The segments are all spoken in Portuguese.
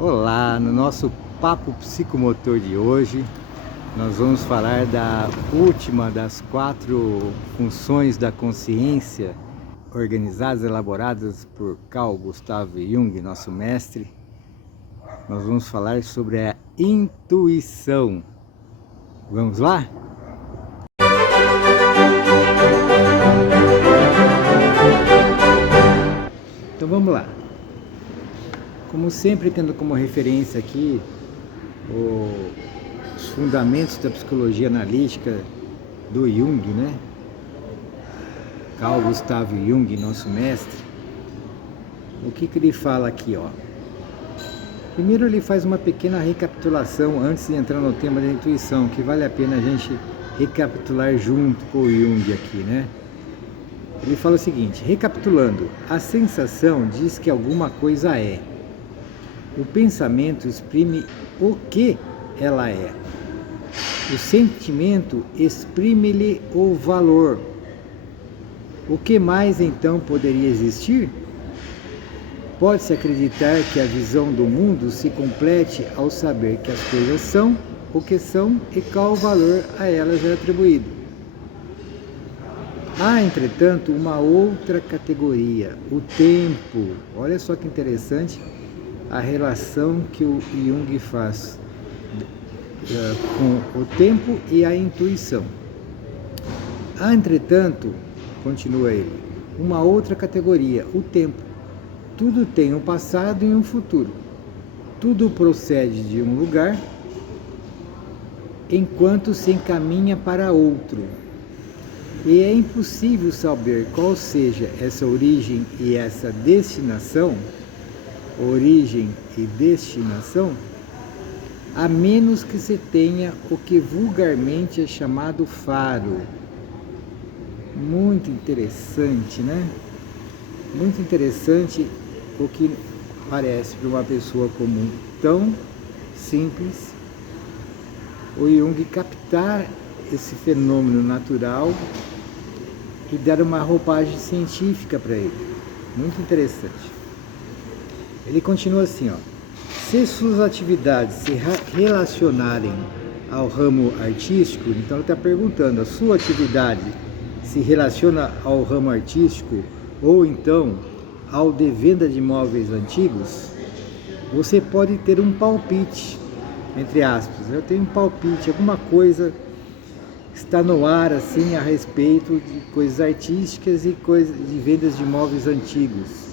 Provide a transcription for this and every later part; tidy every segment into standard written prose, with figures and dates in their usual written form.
Olá, no nosso papo psicomotor de hoje, nós vamos falar da última das 4 funções da consciência organizadas e elaboradas por Carl Gustav Jung, nosso mestre. Nós vamos falar sobre a intuição. Vamos lá? Então vamos lá. Como sempre, tendo como referência aqui os fundamentos da psicologia analítica do Jung, né? Carl Gustav Jung, nosso mestre. O que ele fala aqui, ó? Primeiro ele faz uma pequena recapitulação antes de entrar no tema da intuição, que vale a pena a gente recapitular junto com o Jung aqui, né? Ele fala o seguinte: recapitulando, a sensação diz que alguma coisa é. O pensamento exprime o que ela é. O sentimento exprime-lhe o valor. O que mais então poderia existir? Pode-se acreditar que a visão do mundo se complete ao saber que as coisas são o que são e qual valor a elas é atribuído. Há, entretanto, uma outra categoria, o tempo. Olha só que interessante a relação que o Jung faz com o tempo e a intuição. Há, entretanto, continua ele, uma outra categoria, o tempo. Tudo tem um passado e um futuro. Tudo procede de um lugar, enquanto se encaminha para outro. E é impossível saber qual seja essa origem e essa destinação, origem e destinação, a menos que se tenha o que vulgarmente é chamado faro. Muito interessante, né? Muito interessante o que parece para uma pessoa comum, tão simples, o Jung captar esse fenômeno natural e dar uma roupagem científica para ele. Muito interessante. Ele continua assim, ó: se suas atividades se relacionarem ao ramo artístico, então ele está perguntando, a sua atividade se relaciona ao ramo artístico ou então ao de venda de imóveis antigos, você pode ter um palpite, entre aspas, eu tenho um palpite, alguma coisa está no ar assim a respeito de coisas artísticas e coisas de vendas de imóveis antigos.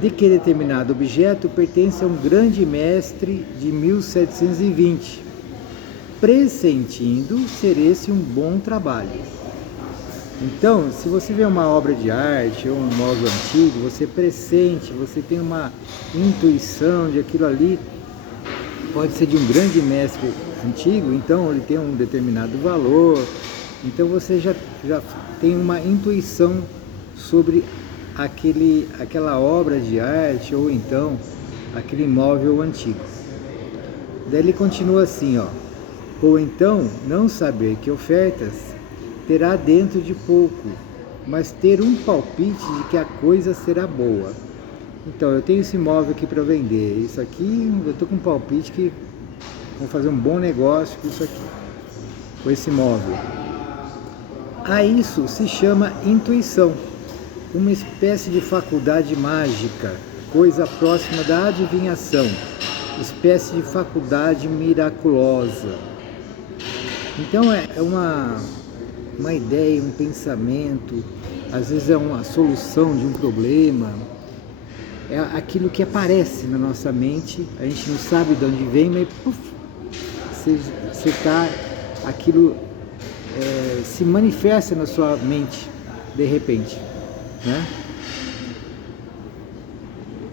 De que determinado objeto pertence a um grande mestre de 1720, pressentindo ser esse um bom trabalho. Então, se você vê uma obra de arte ou um imóvel antigo, você pressente, você tem uma intuição de aquilo ali pode ser de um grande mestre antigo, então ele tem um determinado valor, então você já tem uma intuição sobre aquela obra de arte ou então aquele imóvel antigo. Daí ele continua assim, ó: ou então não saber que ofertas terá dentro de pouco, mas ter um palpite de que a coisa será boa. Então, eu tenho esse imóvel aqui para vender, isso aqui, eu estou com um palpite que vou fazer um bom negócio com isso aqui, com esse imóvel. A isso se chama intuição, uma espécie de faculdade mágica, coisa próxima da adivinhação, espécie de faculdade miraculosa. Então, é uma ideia, um pensamento, às vezes é uma solução de um problema, é aquilo que aparece na nossa mente, a gente não sabe de onde vem, mas puff, você tá, aquilo se manifesta na sua mente de repente, né?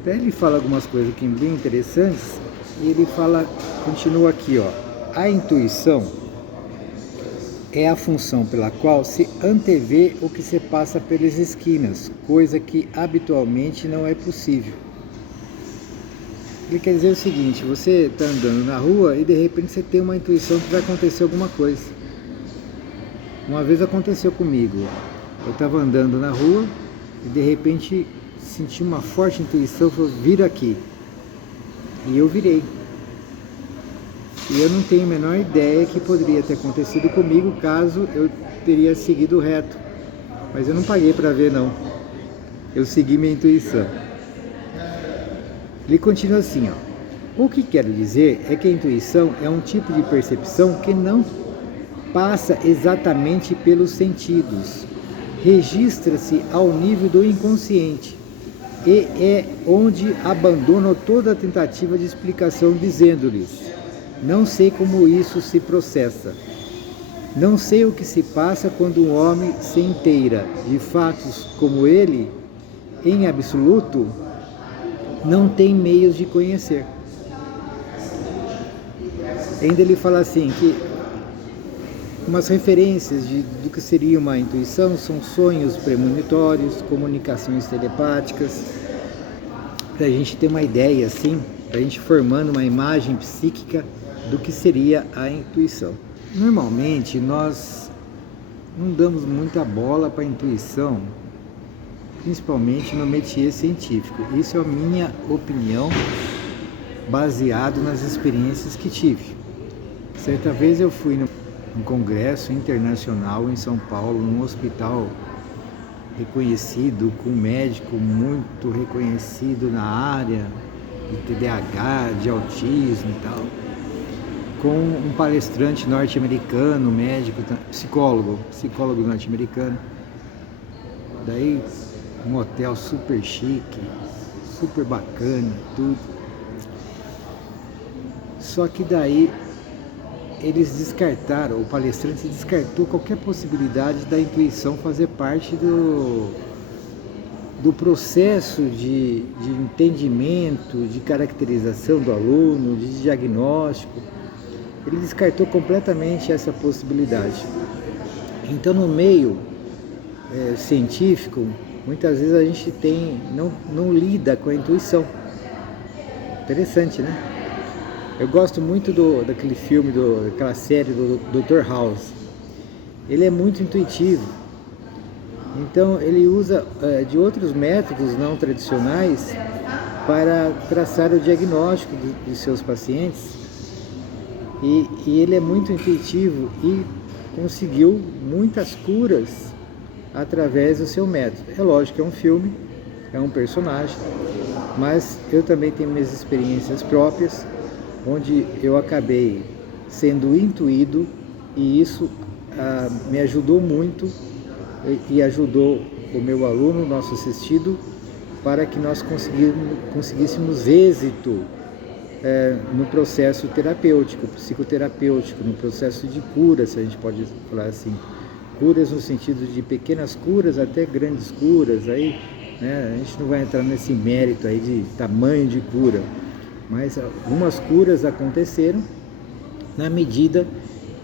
Até ele fala algumas coisas aqui bem interessantes, e ele fala, continua aqui, ó: a intuição é a função pela qual se antevê o que se passa pelas esquinas, coisa que habitualmente não é possível. Ele quer dizer o seguinte: você está andando na rua e de repente você tem uma intuição que vai acontecer alguma coisa. Uma vez aconteceu comigo, eu estava andando na rua e de repente senti uma forte intuição, falou, vira aqui. E eu virei. E eu não tenho a menor ideia que poderia ter acontecido comigo caso eu teria seguido reto. Mas eu não paguei para ver, não. Eu segui minha intuição. Ele continua assim, ó. O que quero dizer é que a intuição é um tipo de percepção que não passa exatamente pelos sentidos. Registra-se ao nível do inconsciente e é onde abandono toda a tentativa de explicação, dizendo-lhes: não sei como isso se processa. Não sei o que se passa quando um homem se inteira de fatos como ele, em absoluto, não tem meios de conhecer. Ainda ele fala assim, que umas referências do que seria uma intuição são sonhos premonitórios, comunicações telepáticas, para a gente ter uma ideia assim, para a gente formando uma imagem psíquica do que seria a intuição. Normalmente nós não damos muita bola para a intuição, principalmente no métier científico. Isso é a minha opinião, baseado nas experiências que tive. Certa vez eu fui num congresso internacional em São Paulo, num hospital reconhecido, com um médico muito reconhecido na área de TDAH, de autismo e tal, com um palestrante norte-americano, médico, psicólogo norte-americano. Daí um hotel super chique, super bacana, tudo. Só que daí eles descartaram, o palestrante descartou qualquer possibilidade da intuição fazer parte do processo de entendimento, de caracterização do aluno, de diagnóstico. Ele descartou completamente essa possibilidade. Então, no meio científico, muitas vezes a gente não lida com a intuição. Interessante, né? Eu gosto muito daquele filme, daquela série do Dr. House. Ele é muito intuitivo. Então ele usa de outros métodos não tradicionais para traçar o diagnóstico dos seus pacientes. E ele é muito intuitivo e conseguiu muitas curas através do seu método. É lógico que é um filme, é um personagem, mas eu também tenho minhas experiências próprias, onde eu acabei sendo intuído e isso me ajudou muito e ajudou o meu aluno, nosso assistido, para que nós conseguíssemos êxito no processo terapêutico, psicoterapêutico, no processo de cura, se a gente pode falar assim. Curas no sentido de pequenas curas até grandes curas, aí, né, a gente não vai entrar nesse mérito aí de tamanho de cura, mas algumas curas aconteceram na medida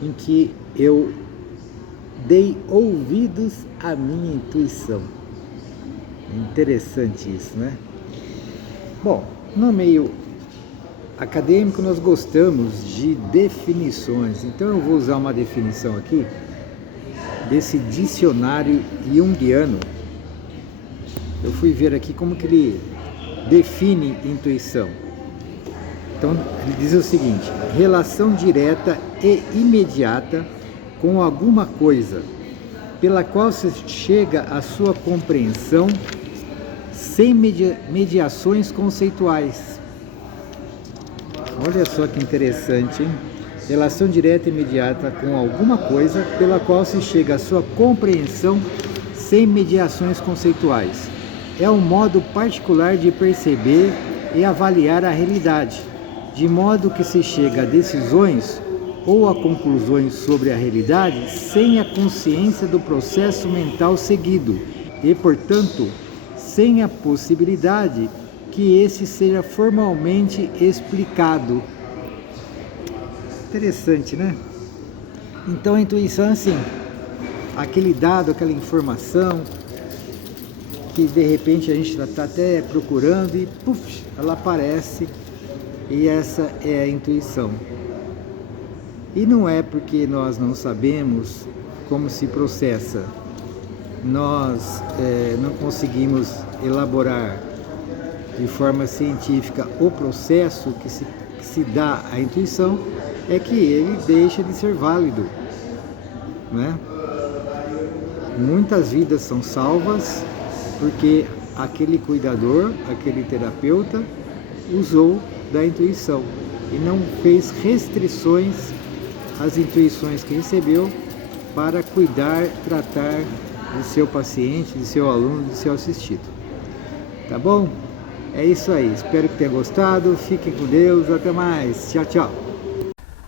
em que eu dei ouvidos à minha intuição. Interessante isso, né? Bom, no meio acadêmico nós gostamos de definições, então eu vou usar uma definição aqui desse dicionário junguiano. Eu fui ver aqui como que ele define intuição. Então ele diz o seguinte: relação direta e imediata com alguma coisa, pela qual se chega à sua compreensão sem mediações conceituais. Olha só que interessante, hein? Relação direta e imediata com alguma coisa pela qual se chega à sua compreensão sem mediações conceituais. É um modo particular de perceber e avaliar a realidade, de modo que se chega a decisões ou a conclusões sobre a realidade sem a consciência do processo mental seguido e, portanto, sem a possibilidade que esse seja formalmente explicado. Interessante, né? Então a intuição é assim, aquele dado, aquela informação que de repente a gente está até procurando e puf, ela aparece, e essa é a intuição. E não é porque nós não sabemos como se processa, nós não conseguimos elaborar de forma científica o processo que se dá à intuição, é que ele deixa de ser válido, né? Muitas vidas são salvas porque aquele cuidador, aquele terapeuta, usou da intuição e não fez restrições às intuições que recebeu para cuidar, tratar de seu paciente, de seu aluno, de seu assistido. Tá bom? É isso aí. Espero que tenha gostado. Fiquem com Deus. Até mais. Tchau, tchau.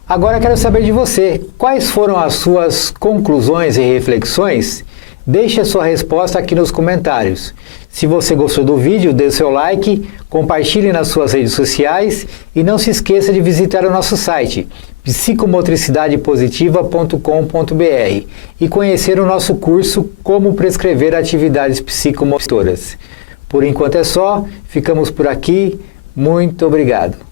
Agora quero saber de você. Quais foram as suas conclusões e reflexões? Deixe a sua resposta aqui nos comentários. Se você gostou do vídeo, dê seu like, compartilhe nas suas redes sociais e não se esqueça de visitar o nosso site psicomotricidadepositiva.com.br e conhecer o nosso curso Como Prescrever Atividades Psicomotoras. Por enquanto é só, ficamos por aqui. Muito obrigado.